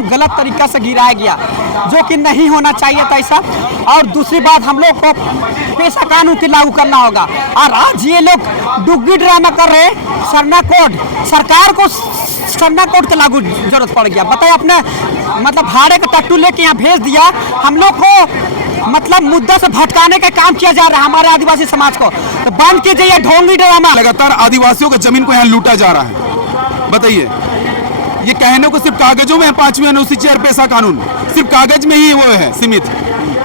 गलत तरीका से गिराया गया, जो कि नहीं होना चाहिए था ऐसा। और दूसरी बात, हम लोग को पेशा कानून की लागू करना होगा। और आज ये लोग डुग्गी ड्रामा कर रहे हैं। सरना कोड, सरकार को सरना कोड के लागू जरूरत पड़ गया। बताइए, अपने मतलब भाड़े का टट्टू लेके यहाँ भेज दिया। हम लोग को मतलब मुद्दा से भटकाने का काम किया जा रहा है हमारे आदिवासी समाज को। तो बंद कीजिए ये ढोंगी ड्रामा। लगातार आदिवासियों का जमीन को यहाँ लूटा जा रहा है। बताइए, ये कहने को सिर्फ कागजों में है 5वीं अनुसूची और पेशा कानून, सिर्फ कागज में ही वो है सीमित,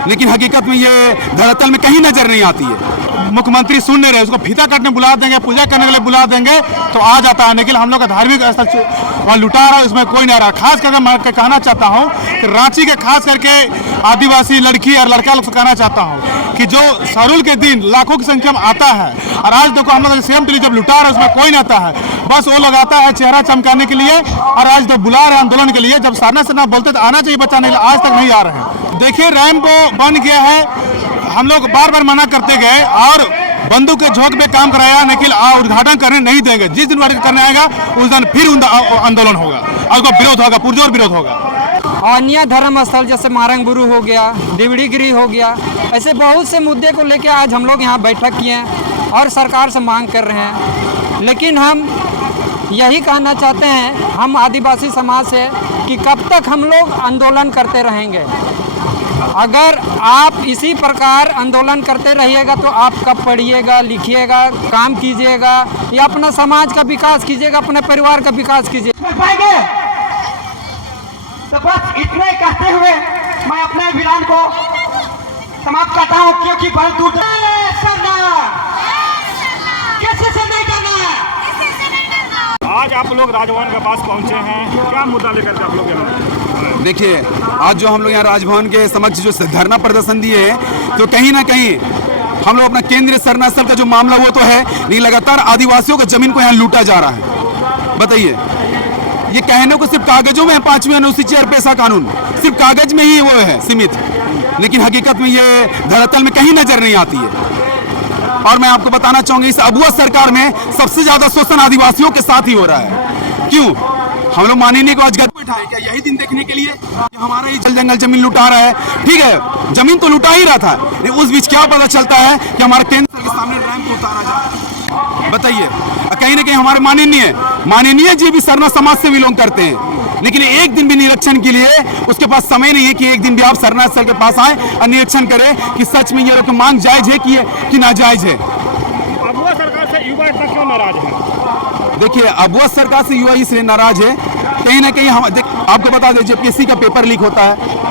लेकिन हकीकत में ये धरातल में कहीं नजर नहीं आती है। मुख्यमंत्री सुन नहीं रहे, उसको फीता काटने बुला देंगे, पूजा करने के लिए बुला देंगे तो आ जाता है, लेकिन हम लोग का धार्मिक स्थल वहाँ लुटा रहा है, उसमें कोई नहीं रहा। खास करके मैं कहना चाहता हूँ कि रांची के खास करके आदिवासी लड़की और लड़का लोग से कहना चाहता हूँ कि जो सरुल के दिन लाखों की संख्या में आता है, और आज देखो हम लोग सीएम दिल्ली जब लुटा रहे हैं उसमें कोई नहीं आता है, बस वो लोग आता है चेहरा चमकाने के लिए। और आज तो बुला रहे हैं आंदोलन के लिए, जब सरना से ना बोलते तो आना चाहिए बच्चा, नहीं आज तक नहीं आ रहे हैं। देखिए, रैंप बन गया है, हम लोग बार बार मना करते गए और बंदूक के झोंक पे काम कराया, लेकिन उद्घाटन करने नहीं देंगे। जिस दिन करने आएगा उस दिन फिर आंदोलन होगा और उसका विरोध होगा, पुरजोर विरोध होगा। अन्य धर्म स्थल जैसे मारंगबुरु हो गया, देवड़ीगिरी हो गया, ऐसे बहुत से मुद्दे को लेकर आज हम लोग यहाँ बैठक किए हैं और सरकार से मांग कर रहे हैं। लेकिन हम यही कहना चाहते हैं हम आदिवासी समाज से कि कब तक हम लोग आंदोलन करते रहेंगे। अगर आप इसी प्रकार आंदोलन करते रहिएगा तो आप कब पढ़िएगा, लिखिएगा, काम कीजिएगा या अपना समाज का विकास कीजिएगा, अपने परिवार का विकास कीजिएगा। तो बस इतने कहते हुए मैं अपने विराम को समाप्त करता हूँ, क्योंकि बहुत दूर कैसे से नहीं करना। आज आप लोग राजभवन के पास पहुंचे हैं, क्या मुद्दा लेकर के आप लोग यहाँ? देखिए, आज जो हम लोग यहाँ राजभवन के समक्ष जो धरना प्रदर्शन दिए हैं, तो कहीं ना कहीं हम लोग अपना केंद्रीय सरना स्थल का जो मामला वो तो है, नहीं लगातार आदिवासियों का जमीन को यहाँ लूटा जा रहा है। बताइए, ये कहने को सिर्फ कागजों में है 5वीं अनुसूची और पेशा कानून, सिर्फ कागज में ही वो है सीमित, लेकिन हकीकत में ये धरातल में कहीं नजर नहीं आती है। और मैं आपको बताना चाहूंगा, इस अबुआ सरकार में सबसे ज्यादा शोषण आदिवासियों के साथ ही हो रहा है। क्यों? हम लोग माननीय को आज बैठा है क्या यही दिन देखने के लिए कि हमारा ही जंगल जमीन लुटा रहा है? ठीक है, जमीन तो लुटा ही रहा था, उस बीच क्या पता चलता है कि हमारे केंद्र के सामने रैंप उतारा जा रहा है। बताइए, कहीं ना कहीं हमारे माननीय जी भी सरना समाज से बिलोंग करते हैं, लेकिन एक दिन भी निरीक्षण के लिए उसके पास समय नहीं है कि एक दिन भी आप सरना स्थल के पास आए और निरीक्षण करें कि सच में ये लोग की मांग जायज है कि नाजायज है। अबुआ सरकार से युवा इतना क्यों नाराज है? देखिए, अबुआ सरकार से युवा इसलिए नाराज है, कहीं ना कहीं हम आपको बता दें, यूपीएससी का पेपर लीक होता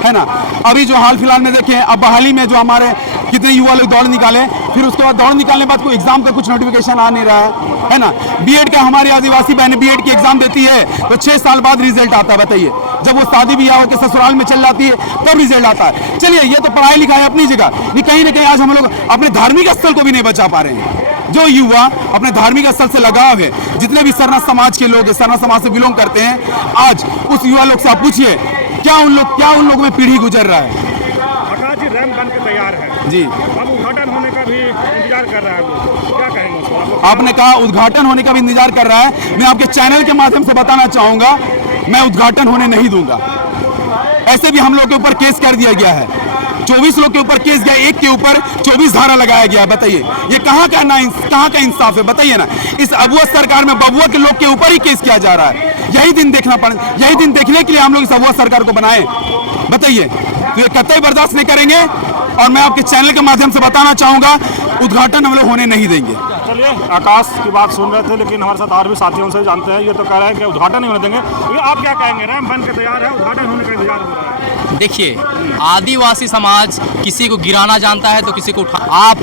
है ना। अभी जो हाल फिलहाल में देखें, अब बहाली में जो हमारे कितने युवा लोग दौड़ निकाले, फिर उसके बाद दौड़ निकालने के बाद कोई एग्जाम का कुछ नोटिफिकेशन आ नहीं रहा है ना। बीएड का हमारी आदिवासी बहनें बीएड की एग्जाम देती है तो 6 साल बाद रिजल्ट आता है। बताइए, जब वो शादी ब्याह होकर ससुराल में चल जाती है तब रिजल्ट आता है। चलिए, ये तो पढ़ाई लिखाई अपनी जगह, नहीं कहीं ना कहीं आज हम लोग अपने धार्मिक स्थल को भी नहीं बचा पा रहे हैं। जो युवा अपने धार्मिक स्थल से लगाव है, जितने भी सरना समाज के लोग सरना समाज से बिलोंग करते हैं, आज उस युवा लोग से आप पूछिए क्या उन लोगों में पीढ़ी गुजर रहा है। आकाश जी रैंप बन के तैयार है जी, अब उद्घाटन होने का भी इंतजार कर रहा है, क्या कहेंगे उसको? आपने कहा उद्घाटन होने का भी इंतजार कर रहा है। मैं आपके चैनल के माध्यम से बताना चाहूंगा, मैं उद्घाटन होने नहीं दूंगा। ऐसे भी हम लोग के ऊपर केस कर दिया गया है, 24 लोग के ऊपर केस गया, एक के ऊपर 24 धारा लगाया गया है। बताइए, ये कहाँ का इंसाफ है? बताइए ना। इस अबुआ सरकार में बबुआ के लोग के ऊपर ही केस किया जा रहा है। यही दिन देखने के लिए हम लोग इस अबुआ सरकार को बनाए। बताइए, तो ये कतई बर्दाश्त नहीं करेंगे। और मैं आपके चैनल के माध्यम से बताना चाहूंगा, उद्घाटन हम लोग होने नहीं देंगे। चलिए, आकाश की बात सुन रहे थे, लेकिन हमारे साथ और भी साथियों से जानते हैं, ये तो कह रहे हैं कि उद्घाटन नहीं होने देंगे। ये आप क्या कहेंगे? रैंप बन के तैयार है, उद्घाटन होने का इंतजार हो रहा है। देखिए, आदिवासी समाज किसी को गिराना जानता है तो किसी को उठा। आप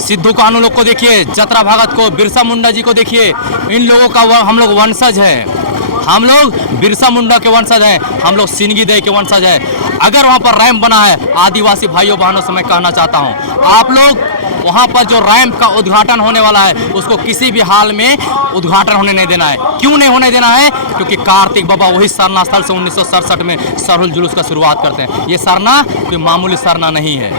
सिद्धू कानू लोग को देखिए, जतरा भगत को, बिरसा मुंडा जी को देखिए, इन लोगों का हम लोग वंशज है। हम लोग बिरसा मुंडा के वंशज हैं, हम लोग सिंगी दे के वंशज हैं। अगर वहाँ पर रैंप बना है, आदिवासी भाइयों बहनों से मैं कहना चाहता हूँ, आप लोग वहाँ पर जो रैंप का उद्घाटन होने वाला है उसको किसी भी हाल में उद्घाटन होने नहीं देना है। क्यों नहीं होने देना है? क्योंकि कार्तिक बाबा वही सरना स्थल से 1967 में सरहुल जुलूस का शुरुआत करते हैं। ये सरना कोई मामूली सरना नहीं है।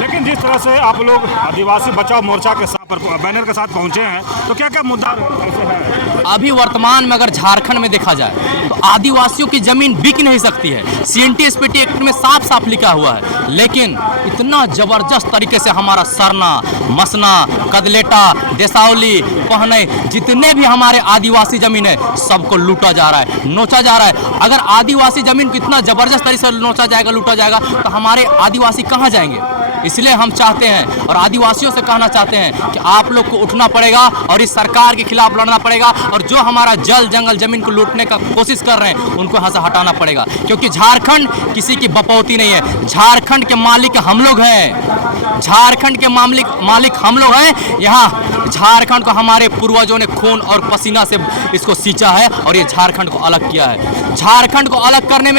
लेकिन जिस तरह से आप लोग आदिवासी बचाओ मोर्चा के साथ पर बैनर के साथ पहुंचे हैं, तो क्या क्या मुद्दा ऐसे है? अभी वर्तमान में अगर झारखंड में देखा जाए तो आदिवासियों की जमीन बिक नहीं सकती है। सीएनटी एसपीटी एक्ट में साफ साफ लिखा हुआ है, लेकिन इतना जबरदस्त तरीके से हमारा सरना, मसना, कदलेटा, देसावली, पहने, जितने भी हमारे आदिवासी जमीन है सबको लूटा जा रहा है, नोचा जा रहा है। अगर आदिवासी जमीन को इतना जबरदस्त तरीके से नोचा जाएगा, लूटा जाएगा, तो हमारे आदिवासी कहाँ जाएंगे? इसलिए हम चाहते हैं और आदिवासियों से कहना चाहते हैं कि आप लोग को उठना पड़ेगा और इस सरकार के खिलाफ लड़ना पड़ेगा, और जो हमारा जल जंगल जमीन को लूटने का कोशिश कर रहे हैं उनको यहाँ से हटाना पड़ेगा, क्योंकि झारखंड किसी की बपौती नहीं है। झारखंड के मालिक हम लोग हैं, झारखंड के मालिक हम लोग हैं। यहाँ झारखंड को हमारे पूर्वजों ने खून और पसीना से इसको सींचा है और ये झारखंड को अलग किया है। झारखंड को अलग करने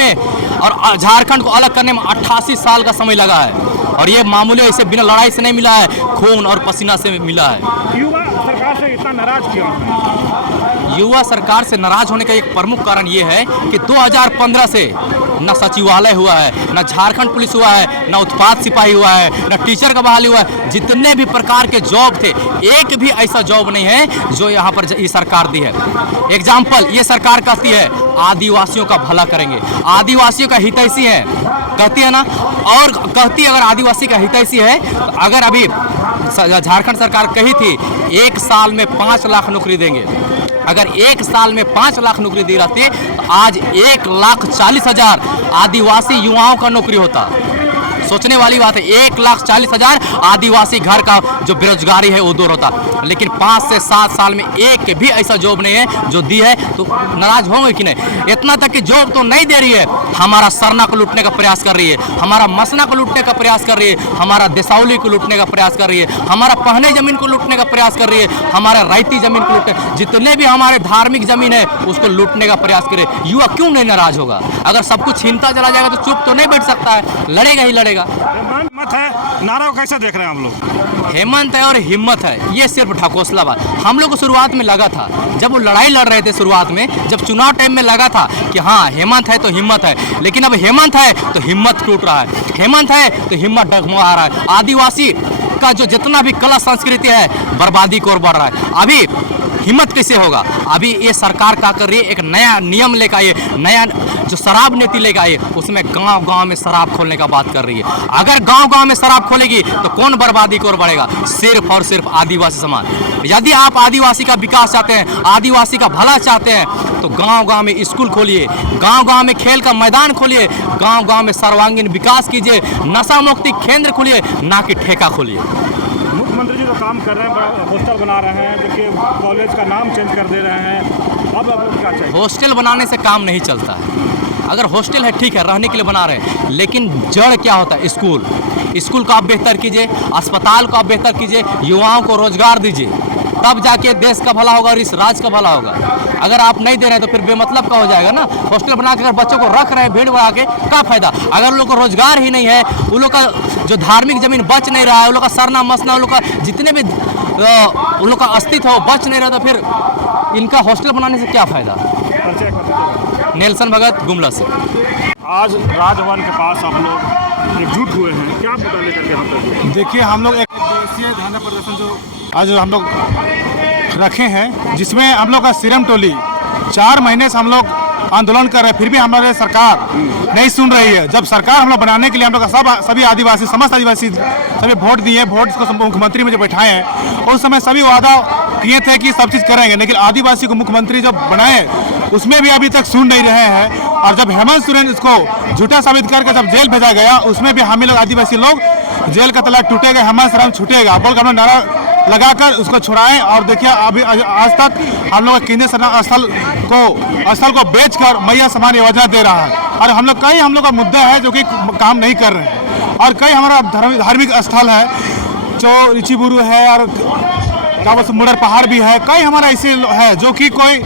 में 88 साल का समय लगा है, और ये मामूली ऐसे बिना लड़ाई से नहीं मिला है, खून और पसीना से मिला है। युवा सरकार से इतना नाराज क्यों है? युवा सरकार से नाराज होने का एक प्रमुख कारण ये है कि 2015 से न सचिवालय हुआ है, न झारखंड पुलिस हुआ है, न उत्पाद सिपाही हुआ है, न टीचर का बहाली हुआ है। जितने भी प्रकार के जॉब थे, एक भी ऐसा जॉब नहीं है जो यहाँ पर ये सरकार दी है। एग्जाम्पल, ये सरकार कहती है आदिवासियों का भला करेंगे, आदिवासियों का हितैषी है, कहती है ना, और कहती है अगर आदिवासी का हितैषी है तो अगर अभी झारखंड सरकार कही थी 1 साल में 5 लाख नौकरी देंगे, अगर 1 साल में 5 लाख नौकरी दी रहती तो आज 1,40,000 आदिवासी युवाओं का नौकरी होता। सोचने वाली बात है, 1,40,000 आदिवासी घर का जो बेरोजगारी है वो दूर होता। लेकिन 5 से 7 साल में एक भी ऐसा जॉब नहीं है जो दी है, तो नाराज होंगे कि नहीं? इतना तक कि जॉब तो नहीं दे रही है, हमारा सरना को लूटने का प्रयास कर रही है, हमारा मसना को लूटने का प्रयास कर रही है, हमारा देसावली को लूटने का प्रयास कर रही है, हमारा पहने जमीन को लूटने का प्रयास कर रही है, हमारा रायती जमीन को लूटने, जितने भी हमारे धार्मिक जमीन है उसको लूटने का प्रयास करे। युवा क्यों नहीं नाराज होगा? अगर सब कुछ छीनता चला जाएगा तो चुप तो नहीं बैठ सकता है, लड़ेगा ही लड़ेगा। हिम्मत है, नारा को कैसे देख रहे हैं हम लोग? हेमंत है और हिम्मत है, ये सिर्फ ढकोसला बात। हम लोग को शुरुआत में लगा था, जब वो लड़ाई लड़ रहे थे शुरुआत में, जब चुनाव टाइम में लगा था कि हाँ हेमंत है तो हिम्मत है, लेकिन अब हेमंत है तो हिम्मत टूट रहा है, हेमंत है तो हिम्मत डगमगा रहा है। आदिवासी का जो जितना भी कला संस्कृति है बर्बादी की ओर बढ़ रहा है। अभी हिम्मत कैसे होगा? अभी ये सरकार क्या कर रही है, एक नया नियम लेकर आए, नया जो शराब नीति लेकर आए, उसमें गांव-गांव में शराब खोलने का बात कर रही है। अगर गांव-गांव में शराब खोलेगी तो कौन बर्बादी की ओर बढ़ेगा? सिर्फ और सिर्फ आदिवासी समाज। यदि आप आदिवासी का विकास चाहते हैं, आदिवासी का भला चाहते हैं, तो गांव-गांव में स्कूल खोलिए, गांव-गांव में खेल का मैदान खोलिए, गांव-गांव में सर्वांगीण विकास कीजिए, नशा मुक्ति केंद्र खोलिए, ना कि ठेका खोलिए। मुख्यमंत्री जी तो काम कर रहे हैं, हॉस्टल बना रहे हैं, देखिए कॉलेज का नाम चेंज कर दे रहे हैं, अब क्या चाहिए? हॉस्टल बनाने से काम नहीं चलता है। अगर हॉस्टल है ठीक है, रहने के लिए बना रहे हैं, लेकिन जड़ क्या होता है? स्कूल को आप बेहतर कीजिए, अस्पताल को आप बेहतर कीजिए, युवाओं को रोजगार दीजिए, तब जाके देश का भला होगा और इस राज्य का भला होगा। अगर आप नहीं दे रहे हैं तो फिर बेमतलब का हो जाएगा ना। हॉस्टल बना के अगर बच्चों को रख रहे हैं भीड़ बढ़ा के, क्या फायदा? अगर उन लोग को रोजगार ही नहीं है, उन लोग का जो धार्मिक जमीन बच नहीं रहा है, उन लोग का सरना मसना, उन लोग का जितने भी उन लोग का अस्तित्व हो बच नहीं रहा, तो फिर इनका हॉस्टल बनाने से क्या फायदा? नेल्सन भगत, गुमला से। आज राजभवन के पास आप लोग एकजुट हुए हैं, क्या मुद्दा लेकर के हम तक? देखिए, हम लोग एक दिवसीय धरना प्रदर्शन जो आज हम लोग रखे हैं, जिसमें हम लोग का सीरम टोली 4 महीने से हम लोग आंदोलन कर रहे हैं, फिर भी हमारे सरकार नहीं सुन रही है। जब सरकार हम लोग बनाने के लिए हम लोग सभी आदिवासी, समस्त आदिवासी सभी वोट दिए, वोट इसको मुख्यमंत्री में जो बैठाए हैं, उस समय सभी वादा किए थे कि सब चीज़ करेंगे, लेकिन आदिवासी को मुख्यमंत्री जब बनाए उसमें भी अभी तक सुन नहीं रहे हैं। और जब हेमंत सोरेन इसको झूठा साबित करके जब जेल भेजा गया, उसमें भी हम लोग आदिवासी लोग जेल का तला टूटेगा, हेमंत सोरेन छूटेगा बोल हम लोग नारा लगाकर उसको छुड़ाएं। और देखिए, अभी आज तक हम लोग केंद्रीय स्थल को बेचकर मैया समान योजना दे रहा है, और हम लोग का मुद्दा है जो कि काम नहीं कर रहे हैं। और कई हमारा धार्मिक स्थल है जो रिचीबुरु है, और मुड़र पहाड़ भी है, कई हमारा ऐसे है जो कि कोई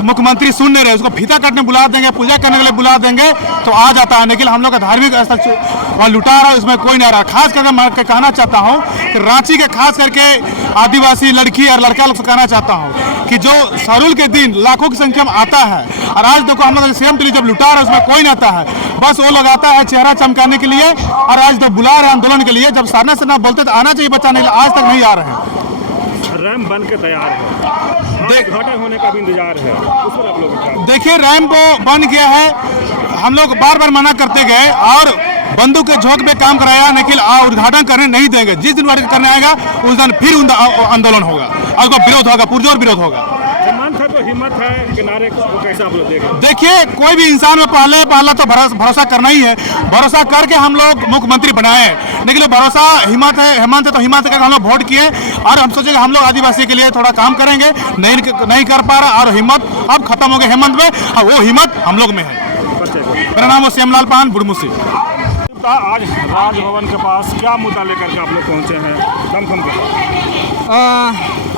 मुख्यमंत्री सुन नहीं रहे। उसको फीता काटने बुला देंगे, पूजा करने के लिए बुला देंगे तो आ जाता है, लेकिन हम लोग का धार्मिक स्थल वहाँ लुटा रहा है, उसमें कोई नहीं रहा। खास करके मैं कहना चाहता हूँ कि रांची के खास करके आदिवासी लड़की और लड़का लोग से कहना चाहता हूँ कि जो सरुल के दिन लाखों की संख्या में आता है, और आज देखो हम लोग सीएम टोली जब लुटा रहा है उसमें कोई नहीं आता है, बस वो लगाता है चेहरा चमकाने के लिए। और आज जब बुला रहे हैं आंदोलन के लिए, जब सरना बोलते तो आना चाहिए बच्चा, नहीं आज तक नहीं आ रहे हैं। रैंप बन के तैयार है, उद्घाटन होने का भी इंतजार है, उस पर आप लोग क्या? देखिए रैंप बन गया है, हम लोग बार बार मना करते गए और बंदूक के झोंक पे काम कराया, लेकिन उद्घाटन करने नहीं देंगे। जिस दिन उद्घाटन करने आएगा उस दिन फिर आंदोलन होगा और उसका विरोध होगा, पुरजोर विरोध होगा। हिम्मत है तो हिम्मत है, किनारे को कैसे आप लोग देख रहे हैं? देखिए कोई भी इंसान में पहला तो भरोसा करना ही है, भरोसा करके हम लोग मुख्यमंत्री बनाए, लेकिन भरोसा हिम्मत है तो हिम्मत करके हम लोग वोट किए और हम सोचे कि हम लोग आदिवासी के लिए थोड़ा काम करेंगे, नहीं कर पा रहा और हिम्मत अब खत्म हो गई हेमंत में, और वो हिम्मत हम लोग में है। मेरा नाम है श्यामलाल पान बुढ़मुसी। आज राजभवन के पास क्या मुद्दा लेकर के आप लोग पहुंचे हैं? दमखम के पास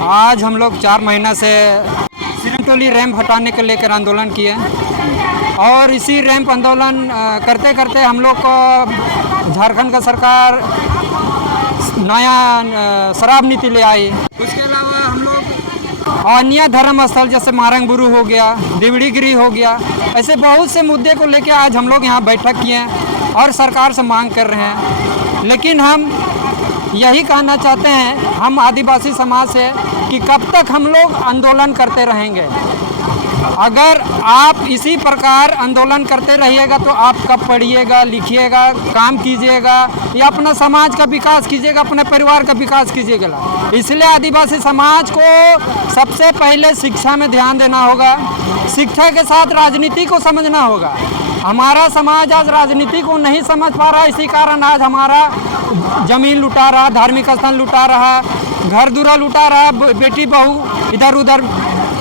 आज हम लोग 4 महीना से सिरमटोली रैंप हटाने को लेकर आंदोलन किए और इसी रैंप आंदोलन करते करते हम लोग को झारखंड का सरकार नया शराब नीति ले आई। उसके अलावा हम लोग अन्य धर्म स्थल जैसे मारंगबुरु हो गया, देवड़ीगिरी हो गया, ऐसे बहुत से मुद्दे को लेकर आज हम लोग यहाँ बैठक किए हैं और सरकार से मांग कर रहे हैं। लेकिन हम यही कहना चाहते हैं हम आदिवासी समाज से कि कब तक हम लोग आंदोलन करते रहेंगे। अगर आप इसी प्रकार आंदोलन करते रहिएगा तो आप कब पढ़िएगा, लिखिएगा, काम कीजिएगा या अपना समाज का विकास कीजिएगा, अपने परिवार का विकास कीजिएगा। इसलिए आदिवासी समाज को सबसे पहले शिक्षा में ध्यान देना होगा, शिक्षा के साथ राजनीति को समझना होगा। हमारा समाज आज राजनीति को नहीं समझ पा रहा, इसी कारण आज हमारा जमीन लुटा रहा, धार्मिक स्थल लुटा रहा, घर दुरा लुटा रहा, बेटी बहू इधर उधर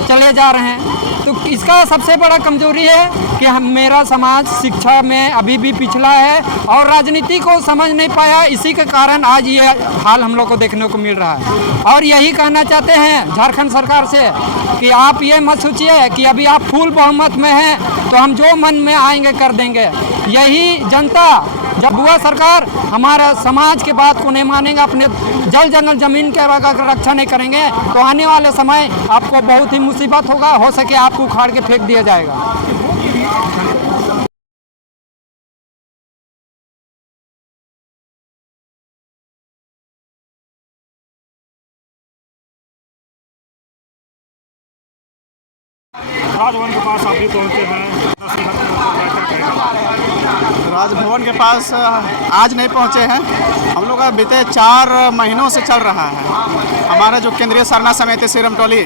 चले जा रहे हैं। तो इसका सबसे बड़ा कमजोरी है कि मेरा समाज शिक्षा में अभी भी पिछड़ा है और राजनीति को समझ नहीं पाया, इसी के कारण आज ये हाल हम लोग को देखने को मिल रहा है। और यही कहना चाहते हैं झारखंड सरकार से कि आप ये मत सोचिए कि अभी आप फुल बहुमत में हैं तो हम जो मन में आएंगे कर देंगे। यही जनता जब हुआ सरकार हमारा समाज के बात को नहीं मानेगा, अपने जल जंगल जमीन के अगर रक्षा नहीं करेंगे तो आने वाले समय आपको बहुत ही मुसीबत होगा, हो सके आपको उखाड़ के फेंक दिया जाएगा। राजभवन के पास आप भी पहुंचे हैं, राजभवन के पास आज नहीं पहुंचे हैं, हम लोग का बीते 4 महीनों से चल रहा है। हमारा जो केंद्रीय सरना समिति सिरमटोली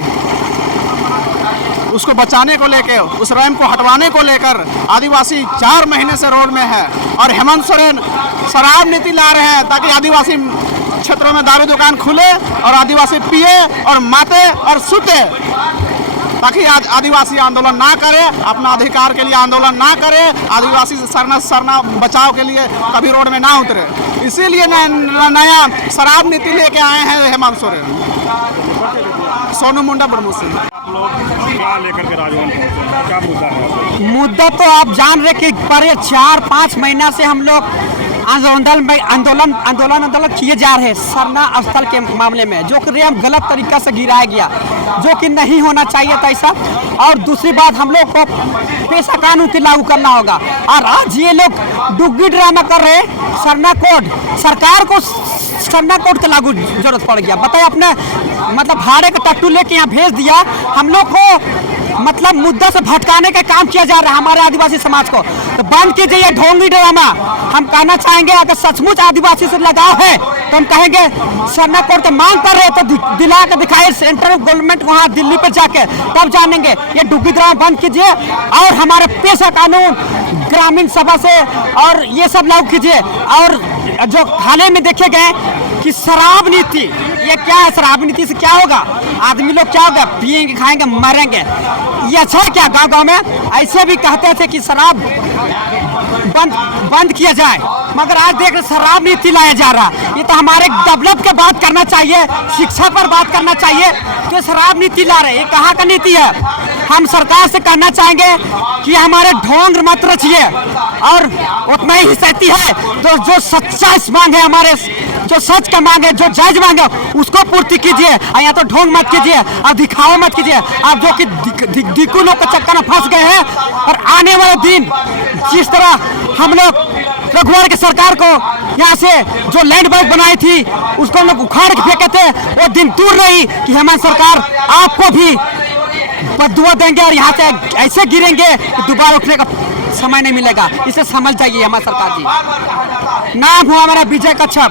उसको बचाने को लेकर, उस रैंप को हटवाने को लेकर आदिवासी 4 महीने से रोड में है और हेमंत सोरेन शराब नीति ला रहे हैं ताकि आदिवासी क्षेत्रों में दारू दुकान खुले और आदिवासी पिए और माते और सुते, ताकि आदिवासी आंदोलन ना करे, अपना अधिकार के लिए आंदोलन ना करे, आदिवासी सरना बचाव के लिए कभी रोड में ना उतरे। इसीलिए नया शराब नीति लेके आए हैं हेमंत सोरेन। सोनू मुंडा बुढ़मुसी। आप लोग क्या लेकर के राजभवन पहुंचे हैं, क्या मुद्दा है? मुद्दा तो आप जान रहे कि पर 4-5 महीना से हम लोग आंदोलन किए जा रहे हैं सरना स्थल के मामले में, जो कि रैंप गलत तरीका से गिराया गया, जो कि नहीं होना चाहिए था ऐसा। और दूसरी बात हम लोग को पेशा कानून की लागू करना होगा। और आज ये लोग डुग्गी ड्रामा कर रहे हैं, सरना कोड सरकार को सरना कोड के लागू जरूरत पड़ गया। बताइए, अपने मतलब भाड़े का टट्टू लेके यहाँ भेज दिया, हम लोग को मतलब मुद्दा से भटकाने का काम किया जा रहा है हमारे आदिवासी समाज को। तो बंद कीजिए ये ढोंगी ड्रामा। हम कहना चाहेंगे अगर सचमुच आदिवासी से लगाव है तो हम कहेंगे सरना कोड की मांग कर रहे तो दिला के दिखाए सेंट्रल गवर्नमेंट वहाँ दिल्ली पे जाके, तब जानेंगे। ये डुग्गी ड्रामा बंद कीजिए और हमारे पेशा कानून ग्रामीण सभा से और ये सब लागू कीजिए। और जो हाल में देखे गए कि शराब नीति, ये क्या है? शराब नीति से क्या होगा? आदमी लोग क्या होगा? पिएंगे, खाएंगे, मरेंगे। ये अच्छा है क्या? गांव में ऐसे भी कहते थे कि शराब बंद किया जाए, मगर आज देख रहे शराब नीति लाया जा रहा। ये तो हमारे डेवलप के बात करना चाहिए, शिक्षा पर बात करना चाहिए। तो शराब नीति ला रहे, ये कहाँ का नीति है? हम सरकार से कहना चाहेंगे कि हमारे ढोंग मत रचिए और उतना ही सहती है तो जो सच्चा मांग है, हमारे जो सच का मांग है, जो जायज मांग है, उसको पूर्ति कीजिए। यहाँ तो ढोंग मत कीजिए और दिखावा मत कीजिए। आप जो कि दिक्कू लोग के चक्कर में फंस गए हैं और आने वाले दिन जिस तरह हम लोग रघुवर की सरकार को यहाँ से जो लैंड बैंक बनाई थी उसको हम लोग उखाड़ के फेंके थे। वो दिन दूर रही कि हेमंत सरकार आपको भी बददुआ देंगे और यहाँ से ऐसे गिरेंगे कि दोबारा उठने का समय नहीं मिलेगा। इसे समझ जाइए हमारी सरकार जी। नाम हुआ हमारा विजय कच्छप।